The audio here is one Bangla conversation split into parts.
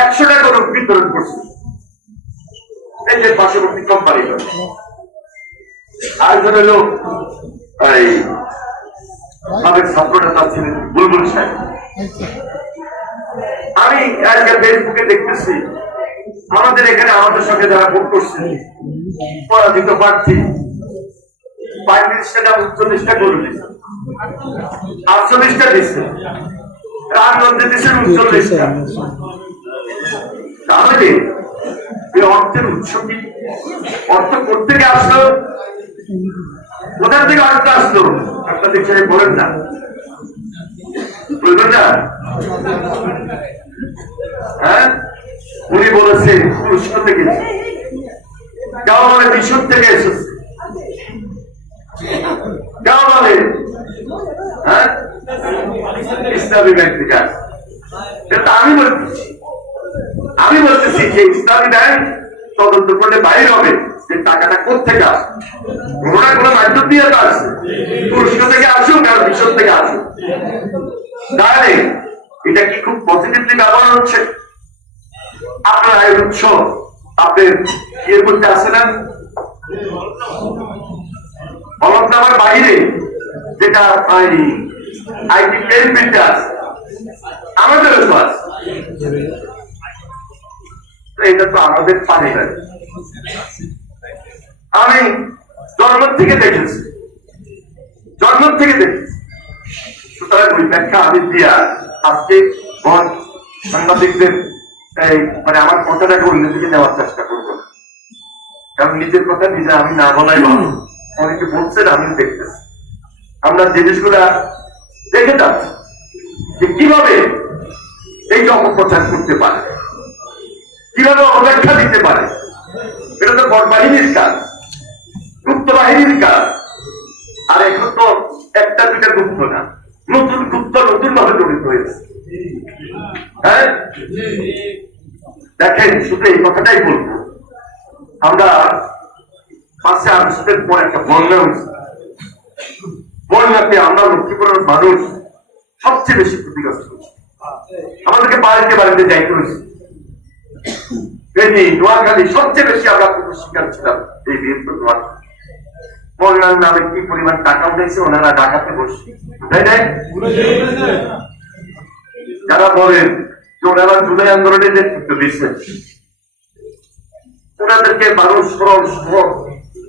100টা গরু বিতরণ করছে এই যে পার্শ্ববর্তী কোম্পানি। আরেকজন হলো এই সাবেক ছাত্র নেতা ছিলেন বুলবুল সাহেব। আমি আজকে ফেসবুকে দেখতেছি আমাদের এখানে আমাদের সঙ্গে যারা ভোট করছে পরাজিত প্রার্থী 35টা 39টা গরু দিচ্ছে, 48টা দিচ্ছে, রাজগঞ্জে দিচ্ছে 39টা। তাহলে এই অর্থের উৎস কি? অর্থ কোথেকে আসলো, কোথা থেকে অর্থ আসলো? আপনাদের ছেলে বলেন না, বলবেন না? হ্যাঁ, উনি বলেছেন তুরস্ক থেকে, কেউ বলে মিশর থেকে এসেছে, কেউ বলে হ্যাঁ ইসলামী ব্যাংক থেকে আসছে। এটা আমি বলতেছি যে ইসলামী ব্যাংক তদন্ত করলে বাইরে হবে যে টাকাটা কোথেকে আসে। কোনো কোনো মাধ্যম দিয়ে তো আসছে, তুরস্ক থেকে আসুক আর মিশর থেকে আসুক। তাহলে এটা কি খুব পজিটিভলি ব্যবহার হচ্ছে? আপনার আয়ের উৎস আপনার ইয়ের মধ্যে আসে না, হলফনামার বাইরে যেটা আইটি টেলিভিশনটা আছে, আমাদেরও তো আছে। এটা তো আমাদের পানি না। আমি জন্ম থেকে দেখেছি, সুতরাং ওই ব্যাখ্যা আমি দিয়া আজকে সাংবাদিকদের মানে আমার কথাটাকে অন্যদিকে নেওয়ার চেষ্টা করবো না, কারণ নিজের কথা নিজে আমি না বলাই ভালো। অনেকে বলছেন, আমি দেখতেছি আমরা জিনিসগুলা দেখে যাচ্ছি যে কিভাবে এই অপপ্রচার করতে পারে, কিভাবে অপব্যাখ্যা দিতে পারে। এটা তো বাহিনীর কাজ, গুপ্ত বাহিনীর কাজ। আর এখন তো একটা দুইটা গুপ্ত না, নতুন গুপ্ত নতুন ভাবে জড়িত হয়েছে। হ্যাঁ, দেখেন, শুধু এই কথাটাই বলবো, আমরা 5 আগস্টের পর একটা বন্যা হয়েছে। বন্যাতে আমরা লক্ষ্মীপুরের মানুষ সবচেয়ে বেশি ক্ষতিগ্রস্ত। আমাদেরকে বাড়িতে যাইতে হয়েছে। নোয়াখালী সবচেয়ে বেশি আমরা শিকার ছিলাম। এই বৃহত্তর নোয়াখালী বন্যার নামে কি পরিমাণ টাকা উঠেছে ওনারা ডাকাতে বসছে, তাই না? যারা বলেন যে ওনারা জুলাই আন্দোলনের নেতৃত্ব দিচ্ছে, ওনাদেরকে মানুষ সরল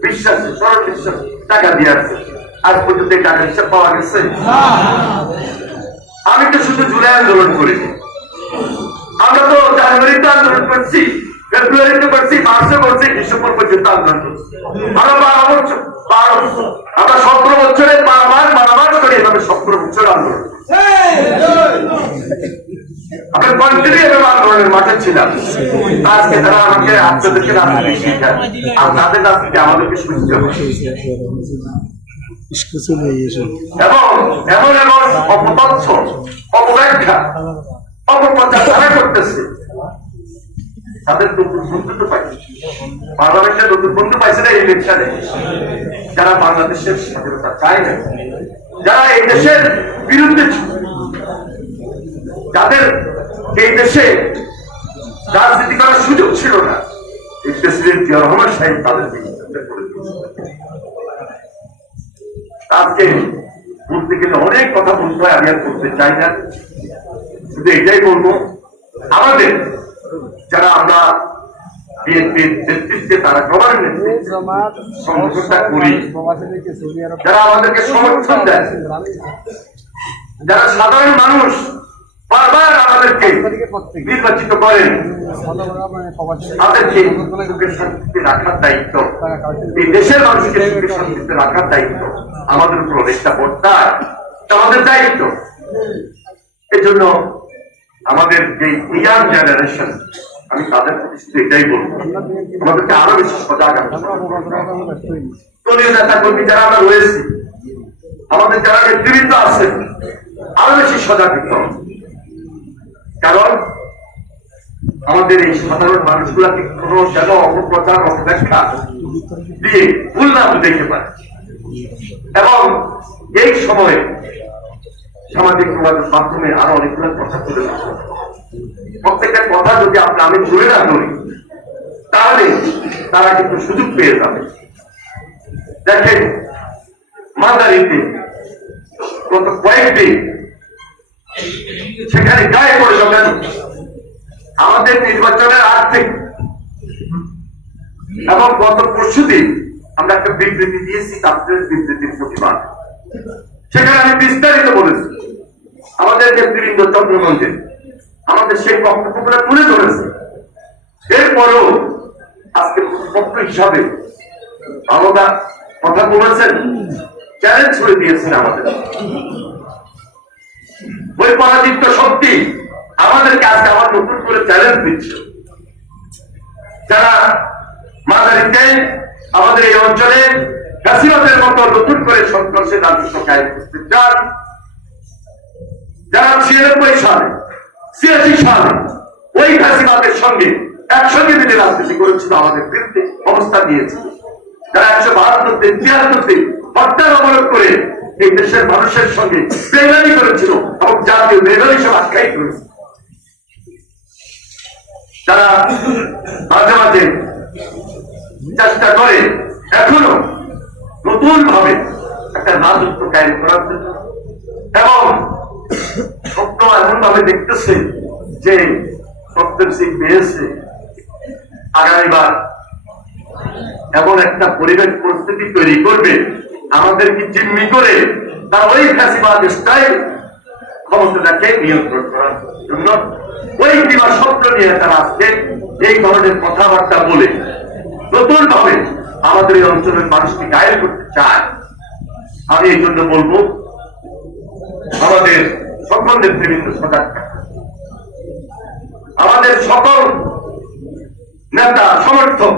বিশ্বাস টাকা দিয়ে আসছে। আজ পর্যন্ত টাকা হিসাব পাওয়া গেছে? আমি তো শুধু জুলাই আন্দোলন করিনি, আমরা তো জানুয়ারিতে আন্দোলন করছি, ফেব্রুয়ারিতে করছি, মার্চে করছি, ডিসেম্বর পর্যন্ত আন্দোলন করছি। আমরা 12 বছর, আমরা 17 বছরে 12 মাস করে এভাবে 17 বছর আন্দোলন করছি। আমরা কন্টিনিউ এভাবে আন্দোলনের মাঠে ছিলাম। আজকে তারা আমাকে আপনাদেরকে রাজনীতি শিখায়, আর তাদের রাজনীতি আমাদেরকে সুস্থ এবং এমন এমন অপতথ্য, অপব্যাখ্যা, অপপ্রচার তারা করতেছে। তাদের নতুন বন্ধু তো পাইছে, পার্লামেন্টে নতুন বন্ধু পাইছে না ইলেকশনে। যারা বাংলাদেশের স্বাধীনতা চায় না, যারা এই দেশের বিরুদ্ধে, যাদের এই দেশে রাজনীতি করার সুযোগ ছিল না, এই প্রেসিডেন্ট জিয়া রহমান সাহেব তাদের বিরুদ্ধে করে দিয়েছে। আজকে বলতে গেলে অনেক কথা বলতে হয়, আমি আর করতে চাই না। শুধু এটাই বলবো, আমাদের যারা আমরা বিএনপির নেতৃত্বে, তারা গভর্নমেন্ট নেতৃত্বে সংগঠনটা করি, যারা আমাদেরকে সমর্থন দেয়, যারা সাধারণ মানুষ বারবার আমাদেরকে নির্বাচিত করেন, তাদেরকে সুখে শান্তিতে রাখার দায়িত্ব, এই দেশের মানুষকে সুখে শান্তিতে রাখার দায়িত্ব আমাদের উপর অনেকটা বর্তায়, আমাদের দায়িত্ব। এই জন্য আমাদের যে ইয়াং জেনারেশন, আমি তাদের প্রতি শুধু এটাই বলবো, আমাদেরকে আরো বেশি সজাগ দলীয় নেতা কর্মী যারা আমরা রয়েছি, আমাদের যারা নেতৃবৃন্দ আছেন, আরো বেশি সজাগ দিতে হবে। কারণ আমাদের এই সাধারণ মানুষগুলাকে কোনো যেন অপপ্রচার, অপব্যাখ্যা দিয়ে ভুল না দেখতে পারে। এবং এই সময়ে সামাজিক যোগাযোগ মাধ্যমে আরো অনেকগুলো কথা তুলে প্রত্যেকটা কথা যদি আমি ধরে না ধরি, তাহলে তারা কিন্তু সুযোগ পেয়ে যাবে। দেখেন মাদারিতে গত কয়েকদিন সেখানে গায়ে পড়ে যাবেন আমাদের নির্বাচনের আর্থিক, এবং গত পরশুদিন আমরা একটা বিবৃতি দিয়েছি ছাত্রের বিবৃতির প্রতিবাদ। সেখানে আমি বিস্তারিত বলেছি আমাদের নেতৃবৃন্দ চন্দ্রগঞ্জে আমাদের সেই বক্তব্যগুলো তুলে ধরেছে। এরপরও আজকে প্রতিপক্ষ হিসাবে আলাদা কথা বলেছেন, চ্যালেঞ্জ করে দিয়েছেন আমাদের। ওই পরাজিত শক্তি আমাদেরকে আজকে আবার নতুন করে চ্যালেঞ্জ দিচ্ছে। যারা মাদারিতে আমাদের এই অঞ্চলে ফ্যাসিবাদের মতো নতুন করে সংঘর্ষের রাজত্ব কায়েম করতে চান, যারা 96 সালে 86 সালে ওই ফ্যাসিবাদের সঙ্গে একসঙ্গে মিলে রাজনীতি করেছিল, আমাদের বিরুদ্ধে অবস্থান নিয়েছিল, যারা 172 73 হত্যার অবরোধ করে এই দেশের মানুষের সঙ্গে বেইমানি করেছিল এবং জাতীয় বেইমানি সব আখ্যায়িত করেছিল, যারা মাঝে মাঝে চেষ্টা করে এখনো নতুন ভাবে একটা রাজত্ব কায়েম করার জন্য, এবং স্বপ্ন এমন ভাবে দেখতেছে যে প্রত্যেক সিং পেয়েছে আগামীবার এমন একটা পরিবেশ পরিস্থিতি তৈরি করবে আমাদেরকে জিম্মি করে তারা ওই ফ্যাসিবাদ স্টাইল ক্ষমতাটাকে নিয়ন্ত্রণ করার জন্য ওই দিবা স্বপ্ন নিয়ে তারা আজকে এই ধরনের কথাবার্তা বলে নতুন ভাবে আমাদের এই অঞ্চলের মানুষকে গায়েল করতে চায়। আমি এই জন্য বলবো আমাদের সকল নেতৃবৃন্দ সজাগ, আমাদের সকল নেতা সমর্থক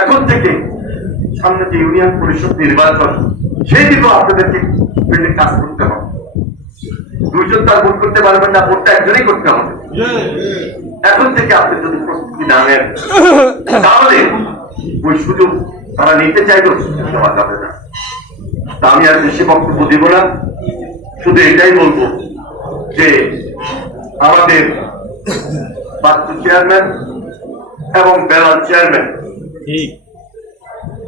এখন থেকে সামনে যে ইউনিয়ন পরিষদ নির্বাচন সেই দিকেও আপনাদেরকে কাজ করতে হবে। দুইজন তার ভোট করতে পারবেন না, ভোটটা একজনই করতে হবে। এখন থেকে আপনি যদি প্রস্তুতি না নেন তাহলে ওই সুযোগ তারা নিতে চাইলেও দেওয়া যাবে না। তা আমি আর বেশি বক্তব্য দিব না, শুধু এটাই বলবো যে আমাদের বাচ্চু চেয়ারম্যান এবং বেলাল চেয়ারম্যান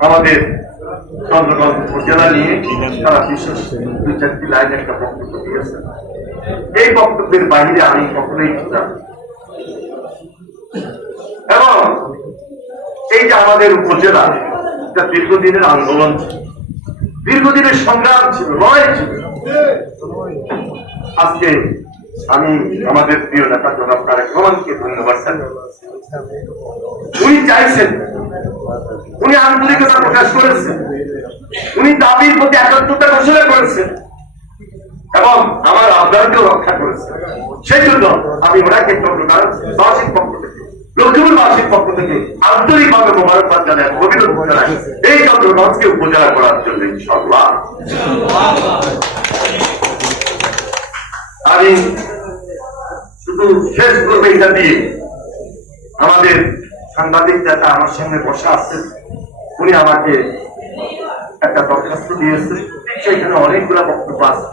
আমাদের চন্দ্রগঞ্জ উপজেলা নিয়ে তারা বিশেষ 2-4টি লাইন একটা বক্তব্য দিয়েছেন। এই বক্তব্যের বাইরে আমি কখনোই ছিলাম, এবং এই যে আমাদের উপজেলা একটা দীর্ঘদিনের আন্দোলন ছিল, দীর্ঘদিনের সংগ্রাম ছিল, লড়াই ছিল। আজকে আমি আমাদের প্রিয় নেতা জনাব তারেক রহমানকে ধন্যবাদ জানাই। উনি চাইছেন, উনি আন্তরিকতা প্রকাশ করেছেন, উনি দাবির প্রতি একাত্মতা ঘোষণা করেছেন এবং আমার আবদারকেও রক্ষা করেছেন। সেই জন্য আমি ওনাকে চট্টগ্রামবাসীর পক্ষ থেকে, লক্ষ্মীপুরবাসীর পক্ষ থেকে আন্তরিকভাবে মোবারকবাদ জানাই, অভিনন্দন জানাই এই চট্টগ্রামকে উপজেলা করার জন্য। ইনশাআল্লাহ আমি শুধু শেষ করবো এটা দিয়ে, আমাদের সাংবাদিক যারা আমার সামনে বসে আসছেন উনি আমাকে একটা দরখাস্ত দিয়েছে, সেখানে অনেকগুলো বক্তব্য আছে,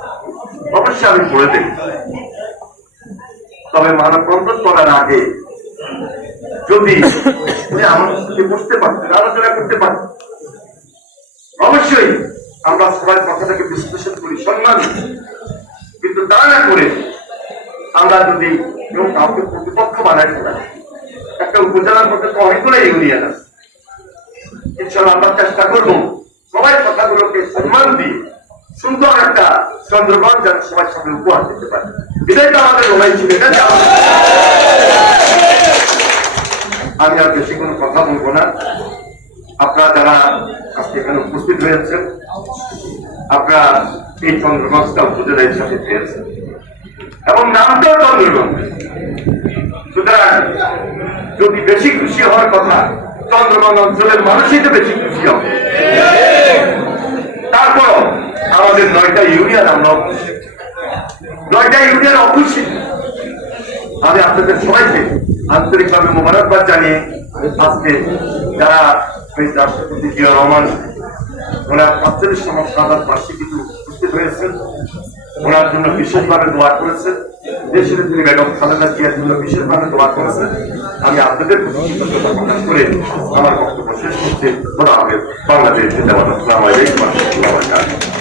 অবশ্যই আমি পড়ে দেব। তবে মানববন্ধন করার আগে যদি উনি আমার সাথে বসতে পারতেন, আলোচনা করতে পারতেন, অবশ্যই আমরা সবাই কথাটাকে বিশ্লেষণ করি, সম্মান, কিন্তু তা না করে আমরা যদি কেউ কাউকে প্রতিপক্ষ বানাই ফেলাই, একটা উপজেলার মধ্যে তো অনেকগুলো ইউনিয়ন আছে, ইনশাআল্লাহ আমরা চেষ্টা করবো সবাই কথাগুলোকে সম্মান দিয়ে সুন্দর একটা চন্দ্রগঞ্জ যেন সবার সামনে উপহার দিতে পারে। বিদায়টা আমাদের রোমাই ছিল। আমি আর বেশি কোনো কথা বলবো না। আপনারা যারা আজকে এখানে উপস্থিত হয়েছেন, আপনারা এই চন্দ্রগঞ্জটা উপজেলা হিসাবে পেয়েছেন এবং নামটাও চন্দ্রগঞ্জ। সুতরাং যদি বেশি খুশি হওয়ার কথা, চন্দ্রগঞ্জ অঞ্চলের মানুষই তো বেশি খুশি হবে। তারপর আমাদের 9টা ইউনিয়ন, আমরা 9টা ইউনিয়ন অখুশি। আমি আপনাদের সবাইকে আন্তরিকভাবে মোবারকবাদ জানিয়ে আজকে যারা রাষ্ট্রপতি জিয়া রহমান ওনার 45তম শাহাদাত বার্ষিকীতে উপস্থিত হয়েছেন ওনার জন্য বিশেষভাবে দোয়া করেছে, দেশের তিনি বেগম খালেদা জিয়ার জন্য বিশেষভাবে দোয়া করেছে। আমি আপনাদের প্রতি কৃতজ্ঞতা প্রকাশ করে আমার বক্তব্য শেষ করছি। খোদা হাফেজ। বাংলাদেশ জিন্দাবাদ। আসসালামু আলাইকুম ওয়া রাহমাতুল্লাহি ওয়া বারাকাতুহু।